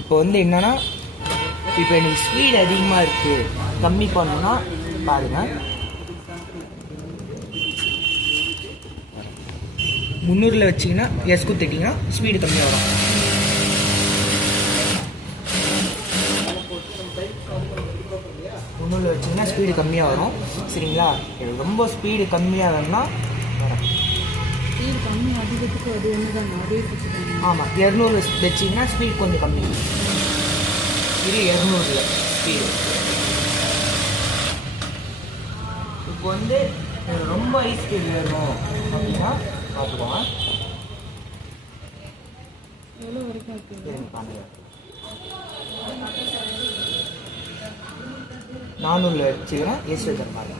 இப்போ வந்து என்னன்னா, இப்போ எனக்கு ஸ்பீடு அதிகமாக இருக்குது, கம்மி பண்ணணும்னா பாருங்கள். 300 வச்சிங்கன்னா எஸ் குத்திட்டிங்கன்னா ஸ்பீடு கம்மியாக வரும். முன்னூறு வச்சிங்கன்னா ஸ்பீடு கம்மியாக வரும். சரிங்களா? ரொம்ப ஸ்பீடு கம்மியாக வேணும்னா ஸ்பீடு கம்மி அதிகத்துக்கு அது ஒன்று தான் அதே ஆமாம் 200 வச்சிங்கன்னா ஸ்பீடு கொஞ்சம் கம்மி. இது 200 ஸ்பீடு. இப்போ வந்து ரொம்ப ஹை ஸ்பீடு வேணும் அப்படின்னா பார்த்துக்கோங்க. எவ்வளோ வரைக்கும் இருக்குது? 400 வச்சுக்கிறேன். எஸ் வச்சுருப்பாங்க.